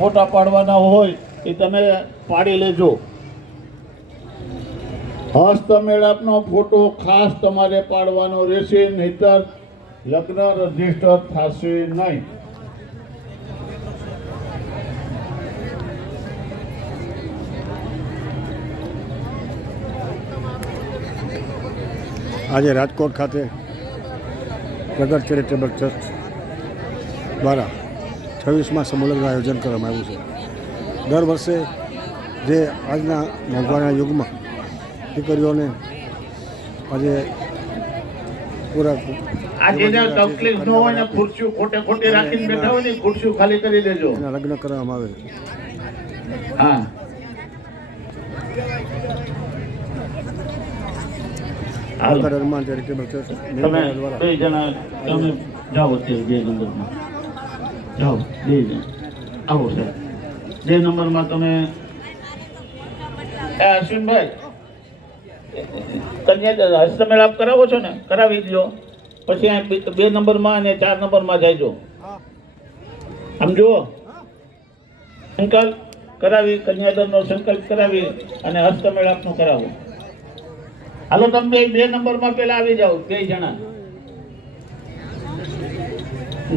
ફોટા પાડવાના હોય એ તમે પાડી લેજો. હસ્તમેળાપનો ફોટો ખાસ તમારે પાડવાનો રહેશે, નહીતર લગ્ન રજીસ્ટર થશે નહીં. આજે રાજકોટ ખાતે પ્રગટ ચેરિટેબલ ટ્રસ્ટ દ્વારા 26મા સમૂહલગ્નનું આયોજન કરવામાં આવ્યું છે. દર વર્ષે જે આજના મોંઘવારીના યુગમાં દીકરીઓને આજે પૂરા આજે જે તકલીફ ન હોય ને ખુરશીઓ ખોટે રાખીને બેઠા હોય ને ખુરશીઓ ખાલી કરી દેજો. એના લગ્ન કરવામાં આવે છે. હા, હનુમાન ચેરિટેબલ ટ્રસ્ટ તમે બે જણા તમે જાઓ અત્યારે 2 નંબરમાં જાઓ. 2 જણ આવો સાહેબ. 2 નંબરમાં તમે અશ્વિનભાઈ કન્યા હસ્તમેળાપ કરાવો છો ને, કરાવી દો. પછી આ 2 નંબરમાં અને 4 નંબરમાં જાયજો. આમ જુઓ, સંકલ્પ કરાવી, કન્યાદાનનો સંકલ્પ કરાવી અને હસ્તમેળાપનો કરાવો. હાલો તમે 2 નંબરમાં પેલા આવી જાઓ. 2 જણા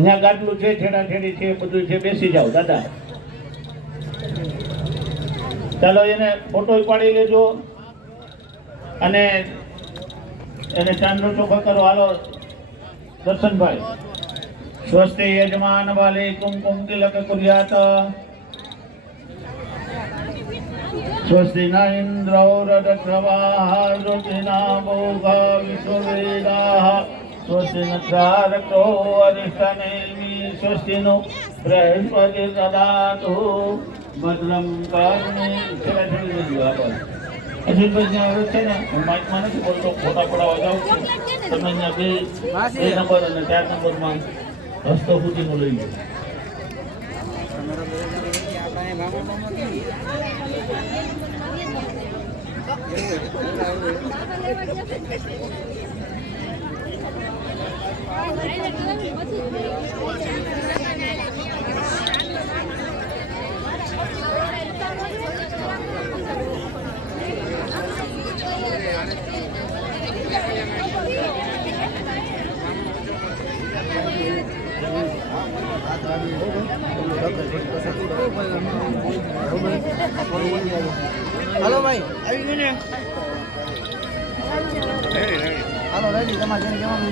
ત્યાં ગાટલું છે, છેડાછેડી છે, બધું છે, બેસી જાઓ દાદા. ચાલો એને ફોટો પાડી લેજો અને એને ચાંદનો ચોખા કરો. હાલો દર્શનભાઈ. સ્વસ્તિ યજમાન વાલે કુમકુમ તિલક કુર્યાત. સ્વસ્તિ ન ઇન્દ્રો રડક્રવાહ રુચિના ભોગા વિશ્વવેદાઃ. સ્વસ્તિ નક્ષારકો અરિષ્ટનેમિ. સ્વસ્તિ નો બૃહસ્પતિ દદાતુ ભદ્રમ કર્ણે. અશ્વિનભાઈ જ્યાં છે ને, હું માઇકમાં નથી બોલતો, ફોટા પડાવવા જાઉં છું. તમે અહીંયા 2 નંબર અને 4 નંબરમાં હસ્તપૂતિનું લઈ લો. હાલો ભાઈ, આવી ગયું ને? હાલો રેડી, તમારે જેને જવાનું